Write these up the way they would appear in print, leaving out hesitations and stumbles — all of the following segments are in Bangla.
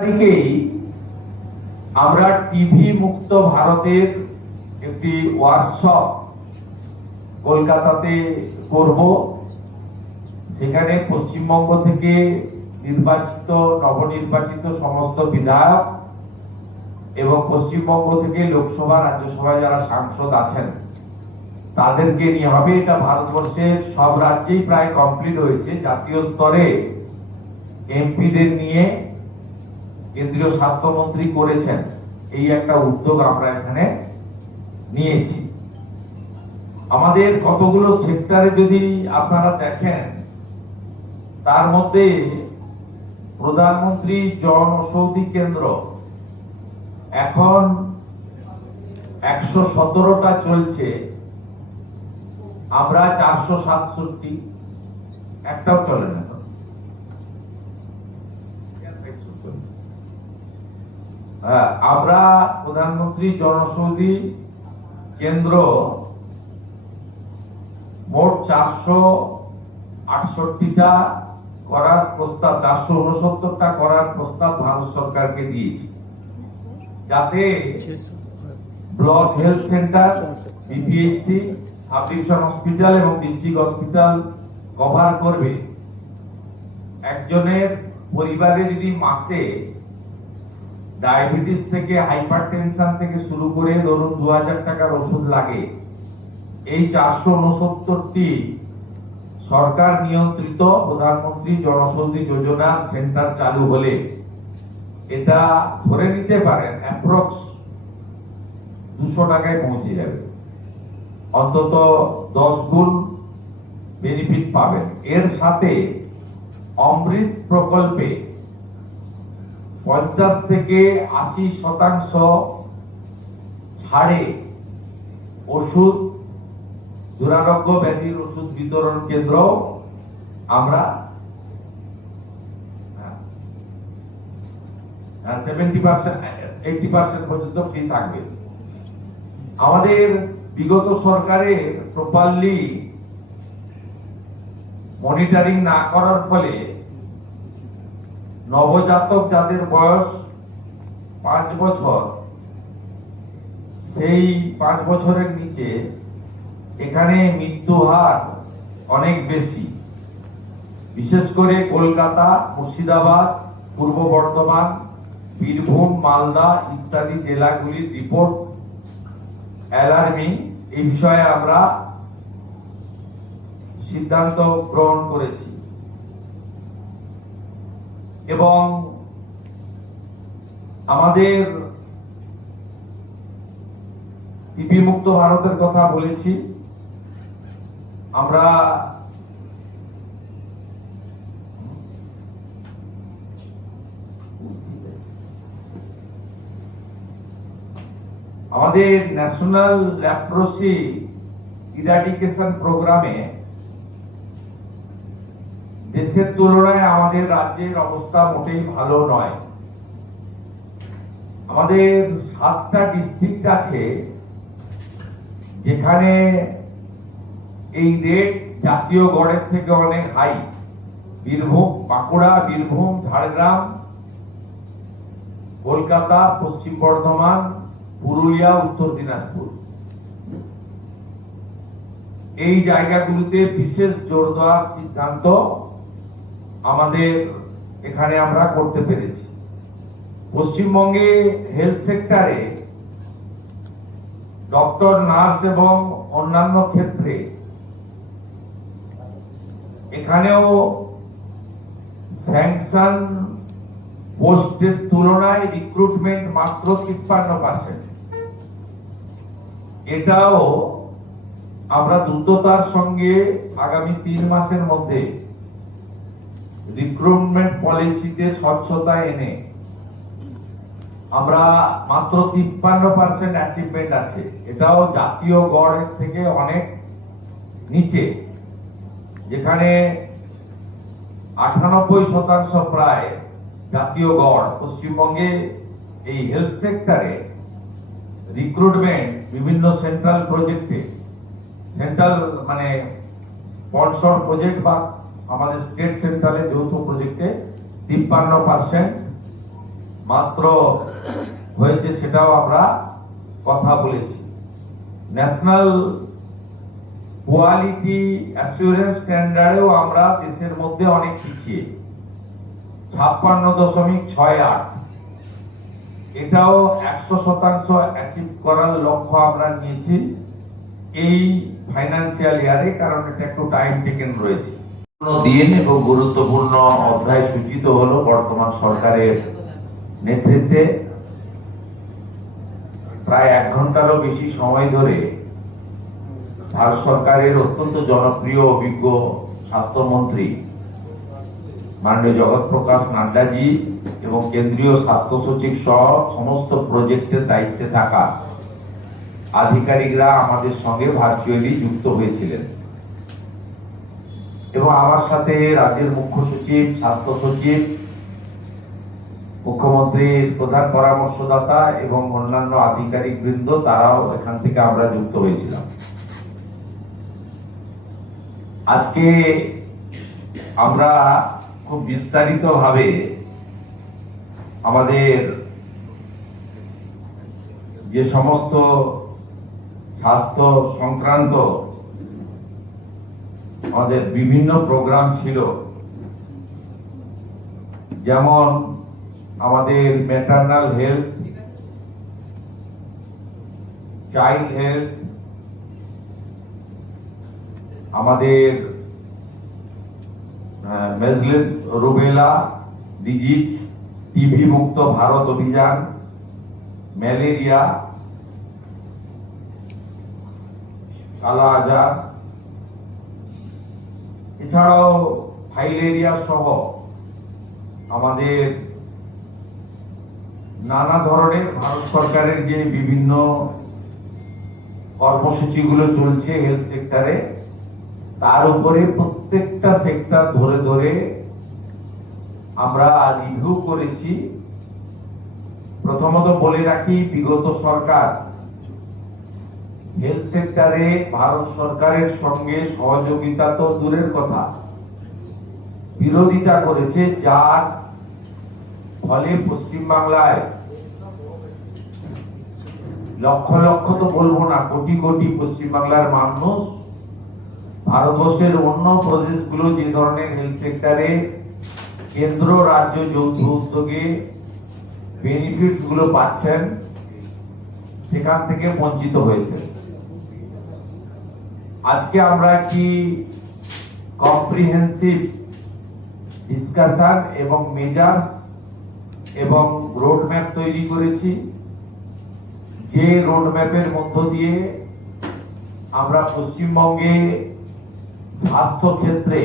তারিখেই আমরা টিভি মুক্ত ভারতের একটি ওয়ার্কশপ কলকাতাতে করব। সেখানে পশ্চিমবঙ্গ থেকে নবনির্বাচিত সমস্ত বিধায়ক এবং পশ্চিমবঙ্গ থেকে লোকসভা রাজ্যসভায় যারা সাংসদ আছেন তাদেরকে নিয়ে হবে। এটা ভারতবর্ষের সব রাজ্যেই প্রায় কমপ্লিট হয়েছে। জাতীয় স্তরে এমপিদের নিয়ে কেন্দ্রীয় স্বাস্থ্যমন্ত্রী করেছেন। এই একটা উদ্যোগ আমরা এখানে নিয়েছি। আমাদের কতগুলো সেক্টরে যদি আপনারা দেখেন, তার মধ্যে প্রধানমন্ত্রী জন ঔষধি কেন্দ্র এখন 117টা চলছে, আমরা 467, একটাও চলে না। আমরা প্রধানমন্ত্রী জনঔষধি কেন্দ্র মোট 468টা করার প্রস্তাব, 469টা করার প্রস্তাব ভারত সরকারকে দিয়েছি, যাতে block health centre, BPSC, sub division hospital এবং ডিস্ট্রিক্ট হসপিটাল কভার করবে। একজনের পরিবারে যদি মাসে ডায়াবেটিস থেকে হাইপারটেনশন থেকে শুরু করে ধরুন 2000 টাকার ওষুধ লাগে, এই 469টি সরকার নিয়ন্ত্রিত প্রধানমন্ত্রী জনঔষধি যোজনার সেন্টার চালু হলে এটা ধরে নিতে পারেন অ্যাপ্রক্স 200 টাকায় পৌঁছে যাবে। অন্তত 10 গুণ বেনিফিট পাবেন। এর সাথে অমৃত প্রকল্পে 50 থেকে 80% ছাড়ে ওষুধ, দুরারোগ্য ব্যাধির ওষুধ বিতরণ কেন্দ্র আমরা 80% পর্যন্ত ফ্রি থাকবে। আমাদের বিগত সরকারের প্রপারলি মনিটরিং না করার ফলে নবজাতক যাদের বয়স 5 বছর, সেই 5 বছরের নিচে এখানে মৃত্যু হার অনেক বেশি। বিশেষ করে কলকাতা, মুর্শিদাবাদ, পূর্ব বর্ধমান, বীরভূম, মালদা ইত্যাদি জেলাগুলির রিপোর্ট অ্যালার্মিং। এই বিষয়ে আমরা সিদ্ধান্ত গ্রহণ করেছি এবং আমাদের টিবি মুক্ত ভারতের কথা বলেছি। আমরা আমাদের ন্যাশনাল লেপ্রোসি ইরাডিকেশন প্রোগ্রামে দেশের তুলনায় আমাদের রাজ্যের অবস্থা মোটেই ভালো নয়। আমাদের 7টা ডিস্ট্রিক্ট আছে যেখানে এই রেট জাতীয় গড়ের থেকে অনেক হাই। বীরভূম, বাঁকুড়া, বীরভূম, ঝাড়গ্রাম, কলকাতা, পশ্চিম বর্ধমান, পুরুলিয়া, উত্তর দিনাজপুর, এই জায়গাগুলোতে বিশেষ জোর দেওয়ার সিদ্ধান্ত আমাদের এখানে আমরা করতে পেরেছি। পশ্চিমবঙ্গে হেলথ সেক্টরে ডক্টর, নার্স এবং অন্যান্য ক্ষেত্রে এখানেও স্যাংশন পোস্টের তুলনায় রিক্রুটমেন্ট মাত্র 53%। এটাও আমরা দ্রুততার সঙ্গে আগামী 3 মাসের মধ্যে রিক্রুটমেন্ট পলিসিতে স্বচ্ছতা এনে আমরা মাত্র 53% অ্যাচিভমেন্ট আছে। এটাও জাতীয় গড়ের থেকে অনেক নিচে, যেখানে 98% প্রায় জাতীয় গড়। পশ্চিমবঙ্গে এই হেলথ সেক্টরে রিক্রুটমেন্ট বিভিন্ন সেন্ট্রাল প্রজেক্টে, সেন্ট্রাল মানে স্পন্সর প্রজেক্ট বা আমাদের স্টেট সেন্ট্রালে যৌথ প্রজেক্টে 53% মাত্র হয়েছে সেটাও আমরা কথা বলেছি। ন্যাশনাল কোয়ালিটি অ্যাসুরেন্স স্ট্যান্ডার্ডেও আমরা দেশের মধ্যে অনেক পিছিয়ে, 56.68, এটাও 100% অ্যাচিভ করার লক্ষ্য আমরা নিয়েছি এই ফাইন্যান্সিয়াল ইয়ারে, কারণ এটা একটু টাইম টেকেন রয়েছে। দিন এবং গুরুত্বপূর্ণ অধ্যায় সূচিত হলো বর্তমান সরকারের নেতৃত্বে। প্রায় 1 ঘন্টারও বেশি সময় ধরে ভারত সরকারের অত্যন্ত জনপ্রিয় অভিজ্ঞ স্বাস্থ্যমন্ত্রী মাননীয় জগৎ প্রকাশ নাড্ডাজি এবং কেন্দ্রীয় স্বাস্থ্য সচিব সহ সমস্ত প্রজেক্টের দায়িত্বে থাকা আধিকারিকরা আমাদের সঙ্গে ভার্চুয়ালি যুক্ত হয়েছিলেন এবং আমার সাথে রাজ্যের মুখ্য সচিব, স্বাস্থ্য সচিব, মুখ্যমন্ত্রীর প্রধান পরামর্শদাতা এবং অন্যান্য আধিকারিক বৃন্দ, তারাও এখান থেকে আমরা যুক্ত হয়েছিলাম। আজকে আমরা খুব বিস্তারিতভাবে আমাদের যে সমস্ত স্বাস্থ্য সংক্রান্ত আমাদের বিভিন্ন প্রোগ্রাম ছিল, যেমন আমাদের ম্যাটারনাল হেলথ, চাইল্ড হেলথ, আমাদের মেজলেস রুবেলা ডিজিজ, টিবি মুক্ত ভারত অভিযান, ম্যালেরিয়া, কালা আজার, এছাড়াও ফাইলেরিয়া সহ আমাদের নানা ধরনের ভারত সরকারের যে বিভিন্ন কর্মসূচিগুলো চলছে হেলথ সেক্টরে, তার উপরে প্রত্যেকটা সেক্টর ধরে ধরে আমরা রিভিউ করেছি। প্রথমত বলে রাখি, বিগত সরকার হেলথ সেক্টরে ভারত সরকারের সঙ্গে সহযোগিতা তো দূরের কথা, বিরোধিতা করেছে, যার ফলে পশ্চিমবাংলায় লক্ষ লক্ষ তো বলবো না, কোটি কোটি পশ্চিমবাংলার মানুষ ভারতবর্ষের অন্য প্রদেশগুলো যে ধরনের হেলথ সেক্টরে কেন্দ্র রাজ্য যৌথ উদ্যোগে বেনিফিটস গুলো পাচ্ছেন, সেখান থেকে বঞ্চিত হয়েছে। আজকে আমরা একটি কম্প্রিহেন্সিভ ডিসকাশন এবং মেজার্স এবং রোডম্যাপ তৈরি করেছি, যে রোডম্যাপের মধ্য দিয়ে আমরা পশ্চিমবঙ্গে স্বাস্থ্য ক্ষেত্রে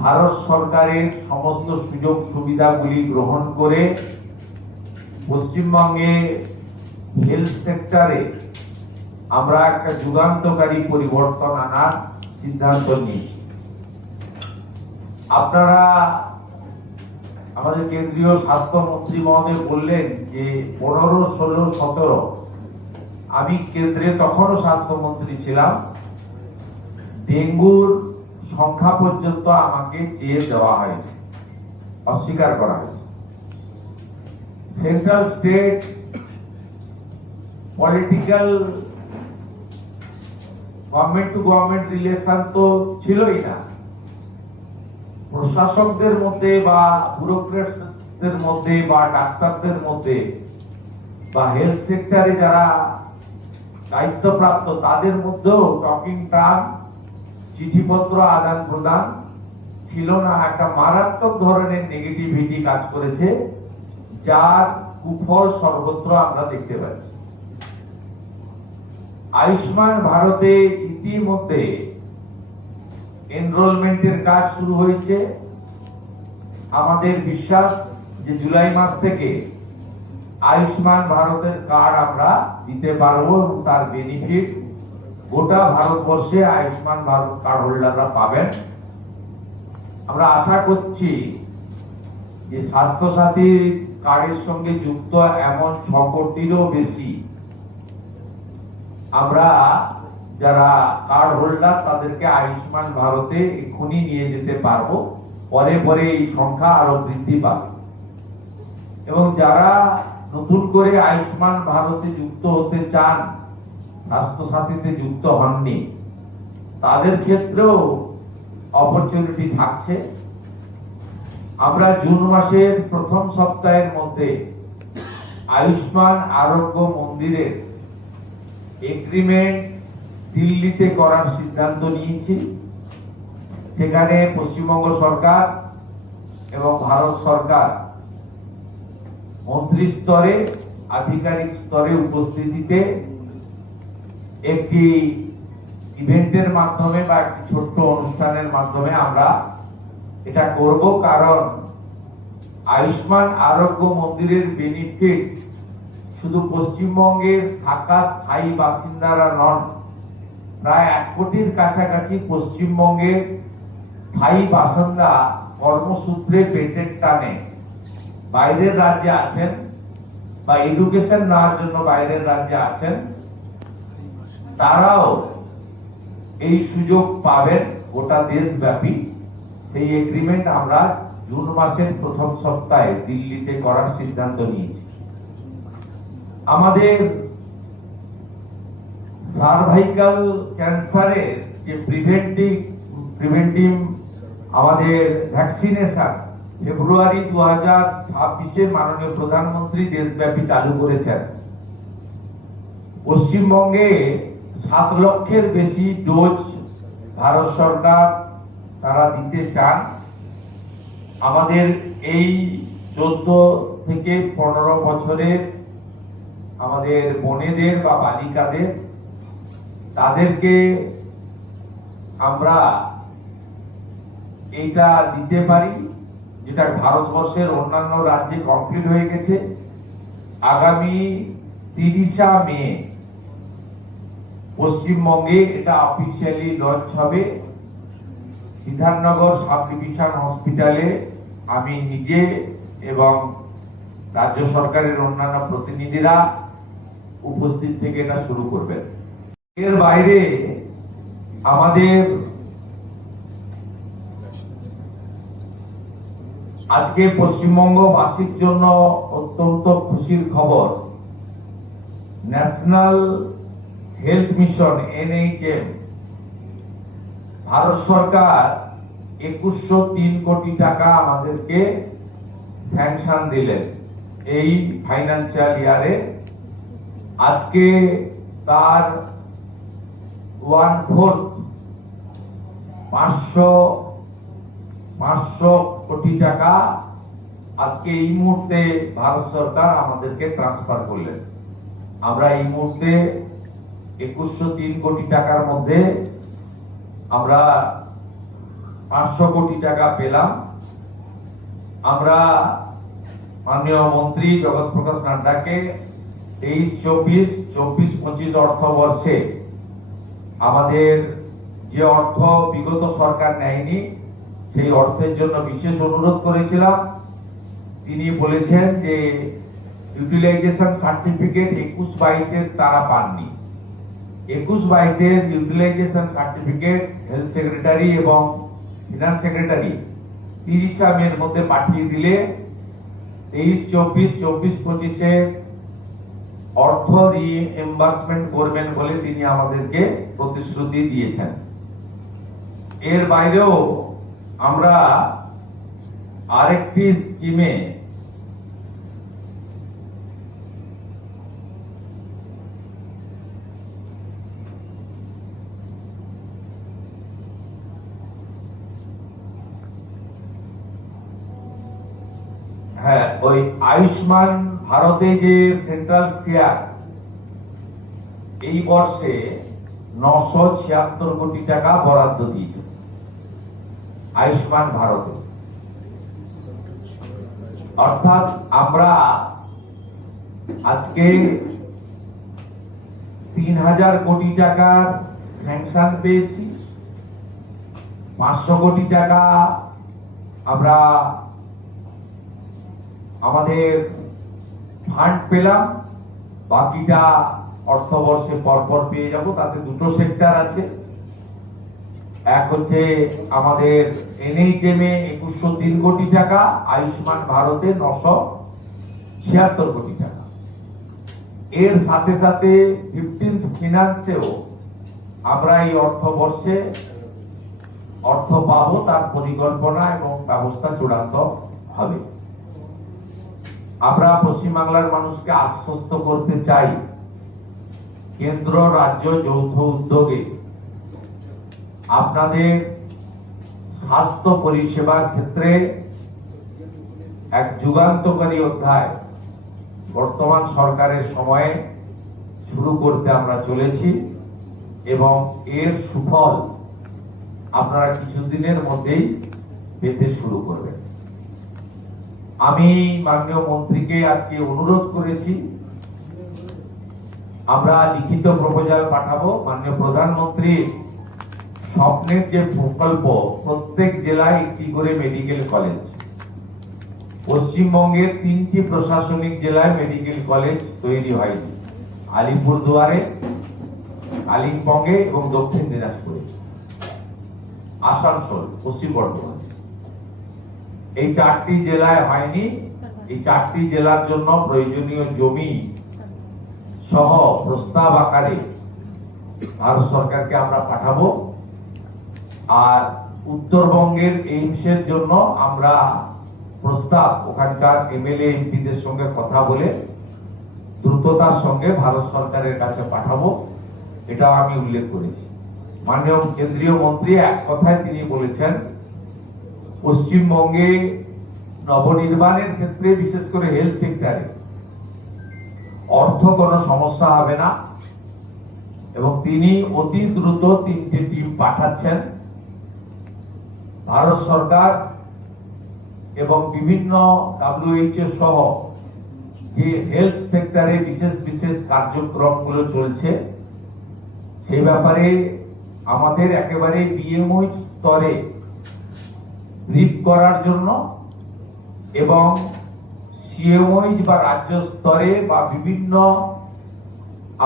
ভারত সরকারের সমস্ত সুযোগ সুবিধাগুলি গ্রহণ করে পশ্চিমবঙ্গে হেলথ সেক্টরে আমরা একটা যুগান্তকারী পরিবর্তন আনার সিদ্ধান্ত নিয়েছি। আপনারা, আমাদের কেন্দ্রীয় স্বাস্থ্যমন্ত্রী মহোদয় বললেন যে 15, 16, 17, আমি কেন্দ্রে তখনও স্বাস্থ্যমন্ত্রী ছিলাম, ডেঙ্গুর সংখ্যা পর্যন্ত আমাকে চেয়ে দেওয়া হয়নি, অস্বীকার করা হয়েছে। Central state political government to government relation তো ছিলই না, প্রশাসকদের মধ্যে বা ব্যুরোক্রেটসদের মধ্যে বা ডাক্তারদের মধ্যে বা হেলথ সেক্টরে যারা দায়িত্বপ্রাপ্ত তাদের মধ্যেও টকিং টার্ম, চিঠিপত্র আদান প্রদান ছিল না। একটা মারাত্মক ধরনের নেগেটিভিটি কাজ করেছে, যার কুফল সর্বত্র আমরা দেখতে পাচ্ছি। আয়ুষ্মান ভারতে ইতিমধ্যে এনরোলমেন্টের কাজ শুরু হয়েছে। আমাদের বিশ্বাস যে জুলাই মাস থেকে আয়ুষ্মান ভারতের কার্ড আমরা দিতে পারবো এবং তার বেনিফিট গোটা ভারতবর্ষে আয়ুষ্মান ভারত কার্ড হোল্ডাররা পাবেন। আমরা আশা করছি যে স্বাস্থ্য সাথী কার্ডের সঙ্গে যুক্ত এমন 6 কোটিরও বেশি আমরা যারা কার্ড হোল্ডার তাদেরকে আয়ুষ্মান ভারতে এক্ষুনি নিয়ে যেতে পারবো। পরে পরে এই সংখ্যা আরো বৃদ্ধি পাবে। এবং যারা নতুন করে আয়ুষ্মান ভারতে যুক্ত হতে চান, স্বাস্থ্য সাথীতে যুক্ত হননি, তাদের ক্ষেত্রেও অপরচুনিটি থাকছে। আমরা জুন মাসের প্রথম সপ্তাহের মধ্যে আয়ুষ্মান আরোগ্য মন্দিরের এগ্রিমেন্ট দিল্লিতে করার সিদ্ধান্ত নিয়েছি। সেখানে পশ্চিমবঙ্গ সরকার এবং ভারত সরকার মন্ত্রী স্তরে, আধিকারিক স্তরে উপস্থিতিতে একটি ইভেন্টের মাধ্যমে বা একটি ছোট্ট অনুষ্ঠানের মাধ্যমে আমরা এটা করব। কারণ আয়ুষ্মান আরোগ্য মন্দিরের বেনিফিট শুধু পশ্চিমবঙ্গে থাকা স্থায়ী বাসিন্দারা নন, প্রায় 1 কোটির কাছাকাছি পশ্চিমবঙ্গের স্থায়ী বাসিন্দা কর্মসূত্রে পেটের টানে বাইরের রাজ্যে আছেন বা এডুকেশন নেওয়ার জন্য বাইরের রাজ্যে আছেন, তারাও এই সুযোগ পাবেন গোটা দেশব্যাপী। সেই এগ্রিমেন্ট আমরা জুন মাসের প্রথম সপ্তাহে দিল্লিতে করার সিদ্ধান্ত নিয়েছি। আমাদের সার্ভাইকাল ক্যান্সারের যে প্রিভেন্টিভ আমাদের ভ্যাকসিনেশন ফেব্রুয়ারি 2026-এ মাননীয় প্রধানমন্ত্রী দেশব্যাপী চালু করেছেন। পশ্চিমবঙ্গে 7 লক্ষের বেশি ডোজ ভারত সরকার তারা দিতে চান। আমাদের এই 14 থেকে 15 বছরের আমাদের বোনেদের বা বালিকাদের, তাদেরকে আমরা এইটা দিতে পারি, যেটা ভারতবর্ষের অন্যান্য রাজ্যে কমপ্লিট হয়ে গেছে। আগামী 30 মে পশ্চিমবঙ্গে এটা অফিসিয়ালি লঞ্চ হবে। বিধাননগর সাব ডিভিশন হসপিটালে আমি নিজে এবং রাজ্য সরকারের অন্যান্য প্রতিনিধিরা উপস্থিত থেকে এটা শুরু করবেন। এর বাইরে আমাদের আজকে পশ্চিমবঙ্গবাসীর জন্য অত্যন্ত খুশির খবর, National Health Mission NHM Bharat সরকার 2103 কোটি টাকা আমাদেরকে স্যাংশন দিলেন এই ফাইন্যান্সিয়াল ইয়ারে। আজকে তার 1/4 500 কোটি টাকা আজকে এই মুহূর্তে ভারত সরকার আমাদেরকে ট্রান্সফার করলেন। আমরা এই মুহূর্তে 2103 কোটি টাকার মধ্যে আমরা 500 কোটি টাকা পেলাম। আমরা মাননীয় মন্ত্রী জগৎ প্রকাশ নাড্ডাকে 23-24 অর্থবর্ষে আমাদের যে অর্থ বিগত সরকার নেয়নি সেই অর্থের জন্য বিশেষ অনুরোধ করেছিলাম। তিনি বলেছেন যে ইউটিলাইজেশন সার্টিফিকেট 21-22 তারা পাননি। 21-22 ইউটিলাইজেশন সার্টিফিকেট হেলথ সেক্রেটারি এবং ফিনান্স সেক্রেটারি 30 মের মধ্যে পাঠিয়ে দিলে 23-24 অর্থ রিএম্বার্সমেন্ট করবেন বলে তিনি আমাদেরকে প্রতিশ্রুতি দিয়েছেন। এর বাইরেও আমরা আরেকটি স্কিমে ওই আয়ুষ্মান ভারতে যে সেন্ট্রাল শেয়ার এই বর্ষে 976 কোটি টাকা বরাদ্দ দিয়েছে আয়ুষ্মান ভারতে। অর্থাৎ আমরা আজকে 3000 কোটি টাকার স্যাংশন পেয়েছি, 500 কোটি টাকা আমরা আমাদের ফান্ড পেলাম, বাকিটা অর্থবর্ষে পরপর পেয়ে যাব। তাতে দুটো সেক্টর আছে, এক হচ্ছে আমাদের NHM এ 2103 কোটি টাকা, আয়ুষ্মান ভারতে 76 কোটি টাকা। এর সাথে সাথে 15th ফিনান্সেও আমরা এই অর্থবর্ষে অর্থ পাবো, তার পরিকল্পনা এবং ব্যবস্থা চূড়ান্ত হবে। আমরা পশ্চিমবাংলার মানুষকে আশ্বস্ত করতে চাই, কেন্দ্র রাজ্য যৌথ উদ্যোগে আপনাদের স্বাস্থ্য পরিষেবার ক্ষেত্রে এক যুগান্তকারী অধ্যায় বর্তমান সরকারের সময়ে শুরু করতে আমরা চলেছি এবং এর সুফল আপনারা কিছুদিনের মধ্যেই পেতে শুরু করবেন। আমি মাননীয় মন্ত্রীকে আজকে অনুরোধ করেছি, আমরা লিখিত প্রপোজাল পাঠাবো। মাননীয় প্রধানমন্ত্রী স্বপ্নের যে প্রকল্প, প্রত্যেক জেলায় একটি করে মেডিকেল কলেজ, পশ্চিমবঙ্গের 3টি প্রশাসনিক জেলায় মেডিকেল কলেজ তৈরি হয়নি, আলিপুরদুয়ারে, কালিম্পংয়ে এবং দক্ষিণ দিনাজপুরে, আসানসোল, পশ্চিম বর্ধমান, এই 4টি জেলায় হয়নি। এই 4টি জেলার জন্য প্রয়োজনীয় জমি সহ প্রস্তাব আকারে ভারত সরকারকে আমরা পাঠাবো। আর উত্তরবঙ্গের এইমসের জন্য আমরা প্রস্তাব ওখানকার এমএলএ এমপিদের সঙ্গে কথা বলে দ্রুততার সঙ্গে ভারত সরকারের কাছে পাঠাবো, এটা আমি উল্লেখ করেছি। মাননীয় কেন্দ্রীয় মন্ত্রী এক কথায় তিনি বলেছেন, পশ্চিমবঙ্গে নবনির্মাণের ক্ষেত্রে বিশেষ করে হেলথ সেক্টরে অর্থ কোনো সমস্যা হবে না এবং তিনি অতি দ্রুত 3টি টিম পাঠাচ্ছেন। ভারত সরকার এবং বিভিন্ন WHO সহ যে হেলথ সেক্টরে বিশেষ বিশেষ কার্যক্রমগুলো চলছে সেই ব্যাপারে আমাদের একেবারে বিএমও স্তরে ব্রিফ করার জন্য এবং সিএমওইজ বা রাজ্য স্তরে বা বিভিন্ন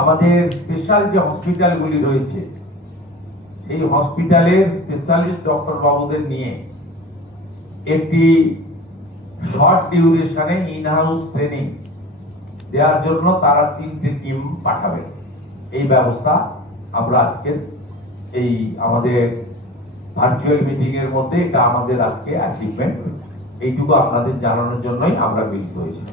আমাদের স্পেশাল যে হসপিটালগুলি রয়েছে সেই হসপিটালের স্পেশালিস্ট ডক্টর বাবুদের নিয়ে একটি শর্ট ডিউরেশনে ইন হাউস ট্রেনিং দেওয়ার জন্য তারা 3টি টিম পাঠাবে। এই ব্যবস্থা আমরা আজকে এই আমাদের ভার্চুয়াল মিটিং এর মধ্যে এটা আমাদের আজকে অ্যাচিভমেন্ট, এইটুকু আপনাদের জানানোর জন্যই আমরা মিলিত হয়েছি।